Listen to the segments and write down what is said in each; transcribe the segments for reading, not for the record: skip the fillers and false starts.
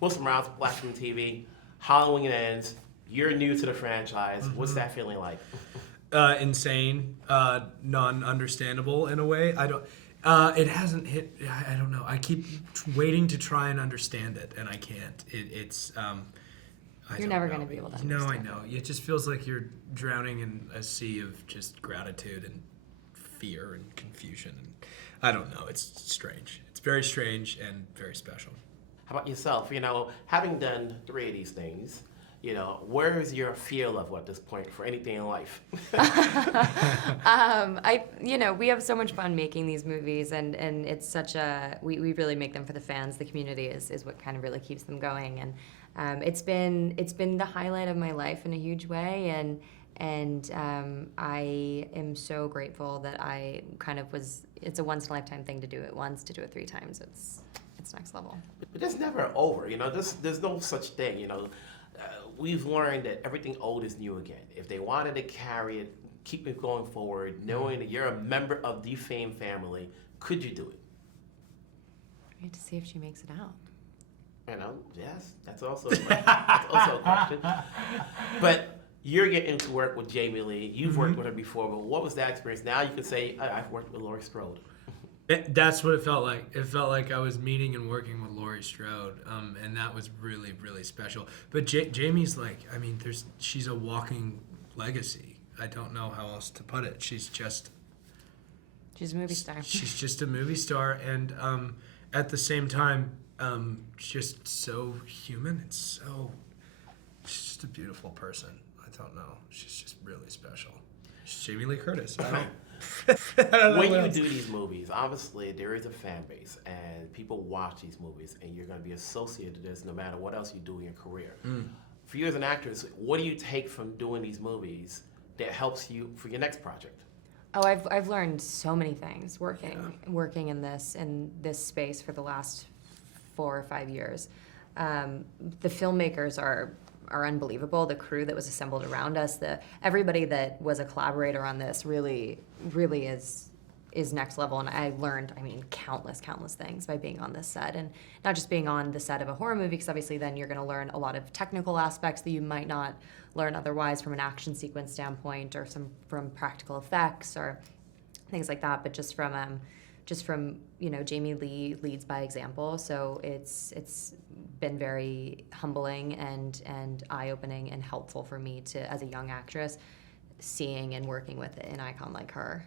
Wilson Rouse, Black Film TV, Halloween ends. You're new to the franchise. What's that feeling like? Insane, non-understandable in a way. I don't. It hasn't hit. I don't know. I keep waiting to try and understand it, and I can't. It's. You're never going to be able to understand. No, I know. It just feels like you're drowning in a sea of just gratitude and fear and confusion. And I don't know. It's strange. It's very strange and very special. How about yourself? Having done 3 of these things, where is your feel level at this point for anything in life? We have so much fun making these movies, and it's such a, we really make them for the fans. The community is what kind of really keeps them going, and it's been the highlight of my life in a huge way, and I am so grateful that I kind of it's a once in a lifetime thing to do it once, to do it 3 times. It's next level. But it's never over, there's no such thing, we've learned that everything old is new again. If they wanted to carry it, keep it going forward, knowing that you're a member of the Fame family, could you do it? We have to see if she makes it out. Yes, that's also a question. But you're getting to work with Jamie Lee. You've worked with her before, but what was that experience? Now you can say, I've worked with Laurie Strode. That's what it felt like. It felt like I was meeting and working with Laurie Strode, and that was really, really special. But Jamie's she's a walking legacy. I don't know how else to put it. She's a movie star. She's just a movie star, and at the same time, just so human and she's just a beautiful person. I don't know. She's just really special. She's Jamie Lee Curtis. When you do these movies, obviously there is a fan base, and people watch these movies, and you're going to be associated to this no matter what else you do in your career. For you as an actress, what do you take from doing these movies that helps you for your next project? Oh, I've learned so many things working in this space for the last 4 or 5 years. The filmmakers are unbelievable. The crew that was assembled around us, everybody that was a collaborator on this really is next level. And I learned, countless things by being on this set, and not just being on the set of a horror movie, because obviously then you're going to learn a lot of technical aspects that you might not learn otherwise from an action sequence standpoint, or from practical effects or things like that. But just from Jamie Lee leads by example, so it's been very humbling and eye-opening and helpful for me to, as a young actress, seeing and working with an icon like her.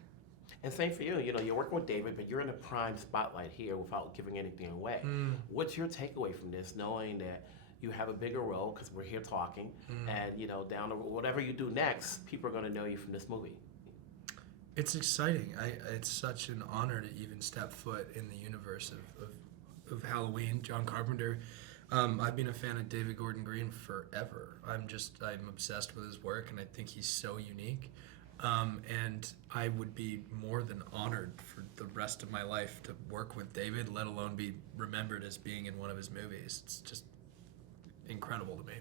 And same for you. You're working with David, but you're in the prime spotlight here without giving anything away. What's your takeaway from this, knowing that you have a bigger role, because we're here talking, and down the whatever you do next, people are going to know you from this movie? It's exciting. It's such an honor to even step foot in the universe of Halloween. John Carpenter. I've been a fan of David Gordon Green forever. I'm obsessed with his work, and I think he's so unique. And I would be more than honored for the rest of my life to work with David, let alone be remembered as being in one of his movies. It's just incredible to me.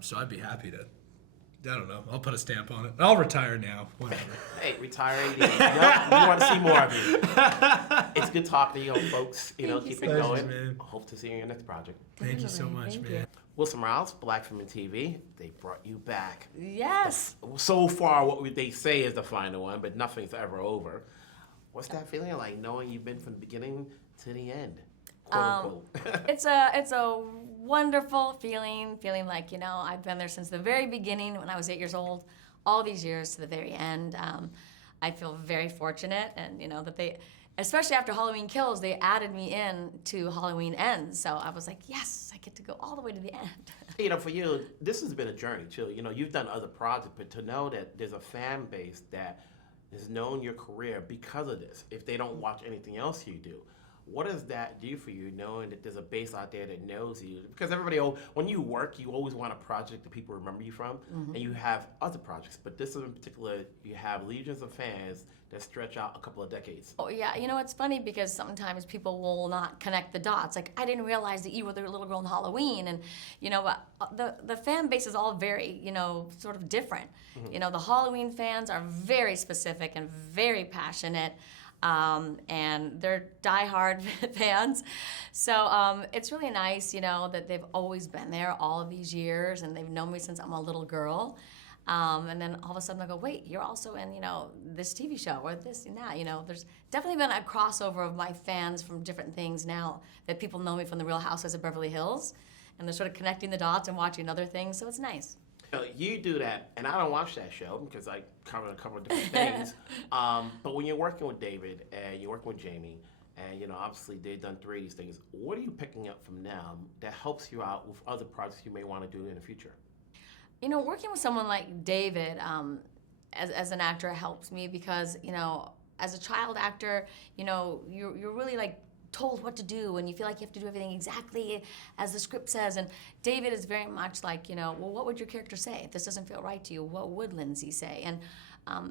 So I'd be happy to, I don't know, I'll put a stamp on it. I'll retire now, whatever. Hey, retiring, we want to see more of you. It's good talking to you, folks. Keep it going. Man. Hope to see you in your next project. Thank you so much, Thank man. you. Wilson Rouse, Black Film TV, they brought you back. Yes. So far, what they say is the final one, but nothing's ever over. What's that feeling like, knowing you've been from the beginning to the end? Quote, unquote. It's a wonderful feeling like, I've been there since the very beginning when I was 8 years old, all these years to the very end. I feel very fortunate, and that they, especially after Halloween Kills, they added me in to Halloween Ends. So I was like, yes, I get to go all the way to the end. For you, this has been a journey too. You've done other projects, but to know that there's a fan base that has known your career because of this, if they don't watch anything else you do, what does that do for you, knowing that there's a base out there that knows you? Because everybody, when you work, you always want a project that people remember you from, and you have other projects. But this in particular, you have legions of fans that stretch out a couple of decades. Oh yeah, it's funny because sometimes people will not connect the dots. Like, I didn't realize that you were the little girl in Halloween, and the fan base is all very sort of different. The Halloween fans are very specific and very passionate. and they're diehard fans. So it's really nice, that they've always been there all of these years, and they've known me since I'm a little girl. And then all of a sudden I go, wait, you're also in, this TV show or this and that. There's definitely been a crossover of my fans from different things now that people know me from The Real Housewives of Beverly Hills. And they're sort of connecting the dots and watching other things, so it's nice. You do that, and I don't watch that show because I cover a couple of different things. But when you're working with David and you're working with Jamie, and obviously they've done 3 of these things, what are you picking up from them that helps you out with other projects you may want to do in the future? Working with someone like David as an actor helps me because, as a child actor, you're really like told what to do and you feel like you have to do everything exactly as the script says. And David is very much like, well, what would your character say? If this doesn't feel right to you, what would Lindsay say? And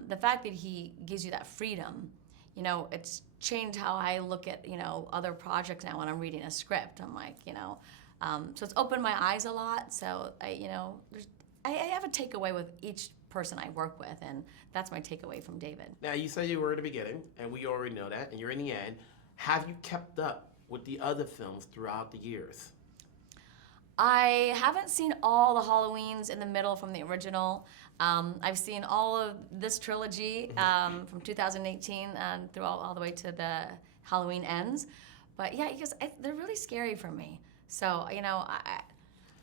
the fact that he gives you that freedom, it's changed how I look at, other projects now when I'm reading a script. I'm like, so it's opened my eyes a lot. So, I have a takeaway with each person I work with, and that's my takeaway from David. Now, you said you were at the beginning, and we already know that, and you're in the end. Have you kept up with the other films throughout the years? I haven't seen all the Halloweens in the middle from the original. I've seen all of this trilogy from 2018 and through all the way to the Halloween Ends. But yeah, because they're really scary for me. So,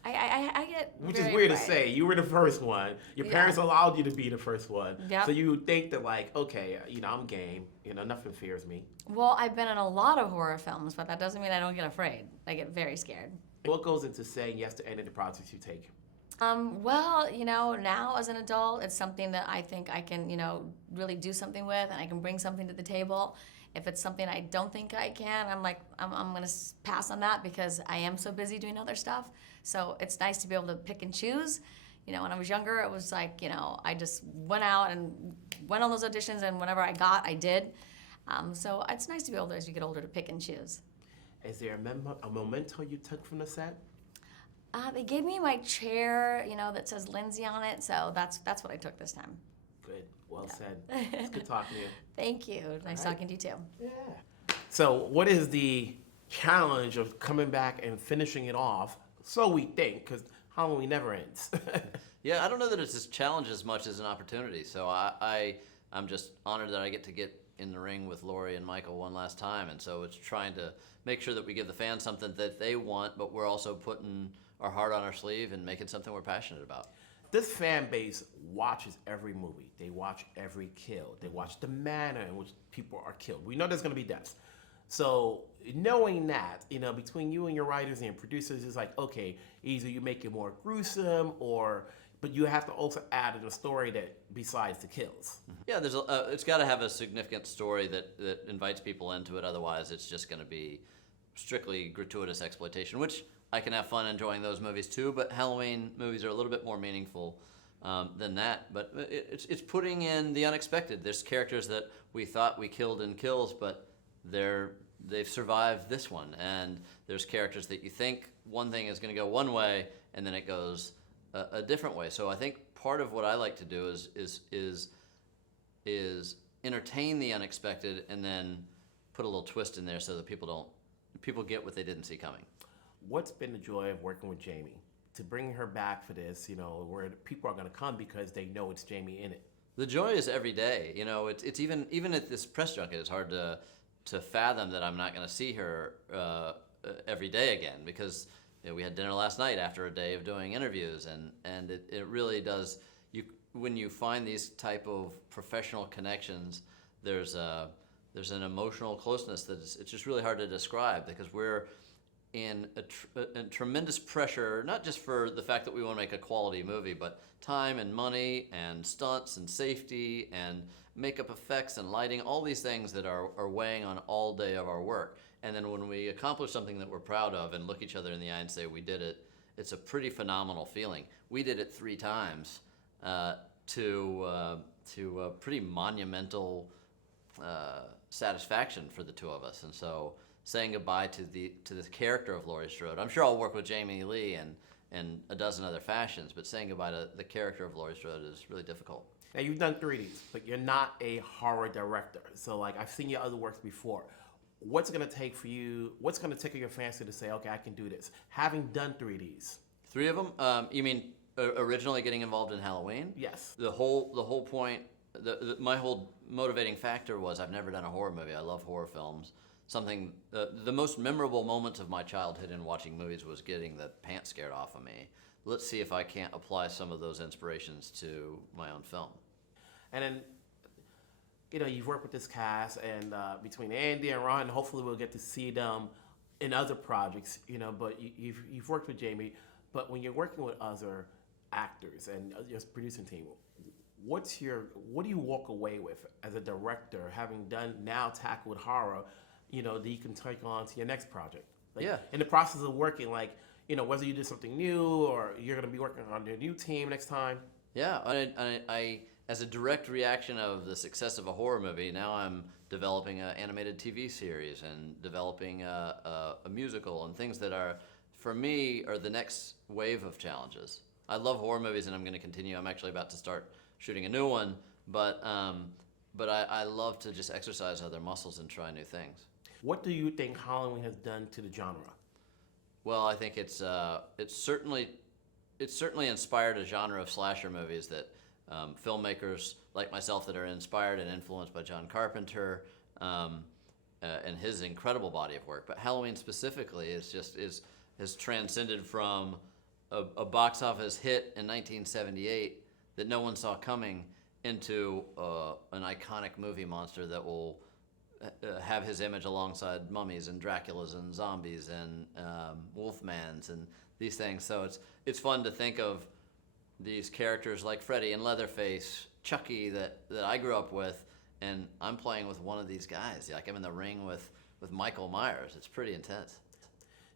I get Which very is weird afraid. to say. You were the first one. Your parents allowed you to be the first one. Yep. So you think that like, okay, I'm game. Nothing fears me. Well, I've been in a lot of horror films, but that doesn't mean I don't get afraid. I get very scared. What goes into saying yes to any of the projects you take? Well, now as an adult, it's something that I think I can, really do something with, and I can bring something to the table. If it's something I don't think I can, I'm like, I'm going to pass on that because I am so busy doing other stuff. So it's nice to be able to pick and choose. When I was younger, it was like, I just went out and went on those auditions, and whatever I got, I did. So it's nice to be able to, as you get older, to pick and choose. Is there a memento you took from the set? They gave me my chair, that says Lindsay on it, so that's what I took this time. Good. Well said. It's good talking to you. Thank you. Nice talking to you, too. Yeah. So what is the challenge of coming back and finishing it off? So we think, because Halloween never ends. Yeah, I don't know that it's a challenge as much as an opportunity. So I'm just honored that I get to get in the ring with Laurie and Michael one last time. And so it's trying to make sure that we give the fans something that they want, but we're also putting our heart on our sleeve and making something we're passionate about. This fan base watches every movie. They watch every kill. They watch the manner in which people are killed. We know there's going to be deaths. So knowing that, between you and your writers and your producers, it's like, okay, either you make it more gruesome but you have to also add in a story that besides the kills. Yeah, it's got to have a significant story that invites people into it. Otherwise, it's just going to be strictly gratuitous exploitation, which I can have fun enjoying those movies too. But Halloween movies are a little bit more meaningful than that. But it's putting in the unexpected. There's characters that we thought we killed in Kills, but they've survived this one. And there's characters that you think one thing is going to go one way, and then it goes a different way. So I think part of what I like to do is entertain the unexpected and then put a little twist in there so that people get what they didn't see coming. What's been the joy of working with Jamie? To bring her back for this, where people are going to come because they know it's Jamie in it. The joy is every day. It's even at this press junket, it's hard to fathom that I'm not going to see her every day again, because we had dinner last night after a day of doing interviews, and it really does. When you find these type of professional connections, there's an emotional closeness that it's just really hard to describe, because we're in a tremendous pressure, not just for the fact that we want to make a quality movie, but time and money and stunts and safety and makeup effects and lighting, all these things that are weighing on all day of our work. And then when we accomplish something that we're proud of and look each other in the eye and say we did it, it's a pretty phenomenal feeling. We did it 3 times to a pretty monumental satisfaction for the two of us. And so saying goodbye to the character of Laurie Strode. I'm sure I'll work with Jamie Lee and a dozen other fashions, but saying goodbye to the character of Laurie Strode is really difficult. Now you've done 3Ds, but you're not a horror director. So like I've seen your other works before. What's it gonna take for you? What's gonna tickle your fancy to say, okay, I can do this? Having done 3Ds. 3 of them? You mean originally getting involved in Halloween? Yes. The whole point, my whole motivating factor was I've never done a horror movie. I love horror films. The most memorable moments of my childhood in watching movies was getting the pants scared off of me. Let's see if I can't apply some of those inspirations to my own film. And then, you've worked with this cast, and between Andy and Ron, hopefully we'll get to see them in other projects, but you've worked with Jamie. But when you're working with other actors and your producing team, what do you walk away with as a director, having tackled horror, that you can take on to your next project? Yeah. In the process of working, whether you do something new or you're going to be working on a new team next time. Yeah, I as a direct reaction of the success of a horror movie, now I'm developing an animated TV series and developing a musical and things that are, for me, are the next wave of challenges. I love horror movies and I'm going to continue. I'm actually about to start shooting a new one, but I love to just exercise other muscles and try new things. What do you think Halloween has done to the genre? Well, I think it's certainly inspired a genre of slasher movies that filmmakers like myself that are inspired and influenced by John Carpenter and his incredible body of work. But Halloween specifically has transcended from a box office hit in 1978 that no one saw coming into an iconic movie monster that will have his image alongside mummies and Draculas and zombies and Wolfmans and these things. So it's fun to think of these characters like Freddy and Leatherface, Chucky that I grew up with, and I'm playing with one of these guys. Like I'm in the ring with Michael Myers. It's pretty intense.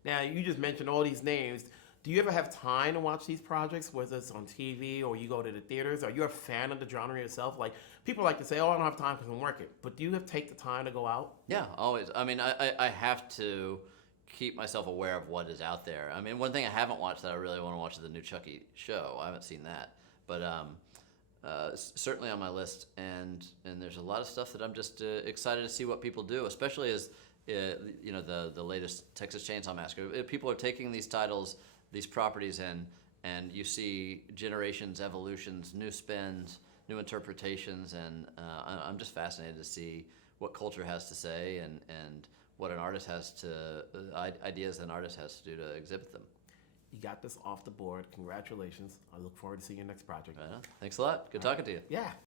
Now, you just mentioned all these names. Do you ever have time to watch these projects, whether it's on TV or you go to the theaters? Are you a fan of the genre yourself? Like, people like to say, oh, I don't have time because I'm working. But do you take the time to go out? Yeah, always. I mean, I have to keep myself aware of what is out there. I mean, one thing I haven't watched that I really want to watch is the new Chucky show. I haven't seen that. But certainly on my list. And there's a lot of stuff that I'm just excited to see what people do, especially as, the latest Texas Chainsaw Massacre. People are taking these titles, these properties, and you see generations, evolutions, new spins, new interpretations, and I'm just fascinated to see what culture has to say and what an artist has to, ideas an artist has to do to exhibit them. You got this off the board. Congratulations. I look forward to seeing your next project. Right on. Thanks a lot. Good talking to you. Yeah.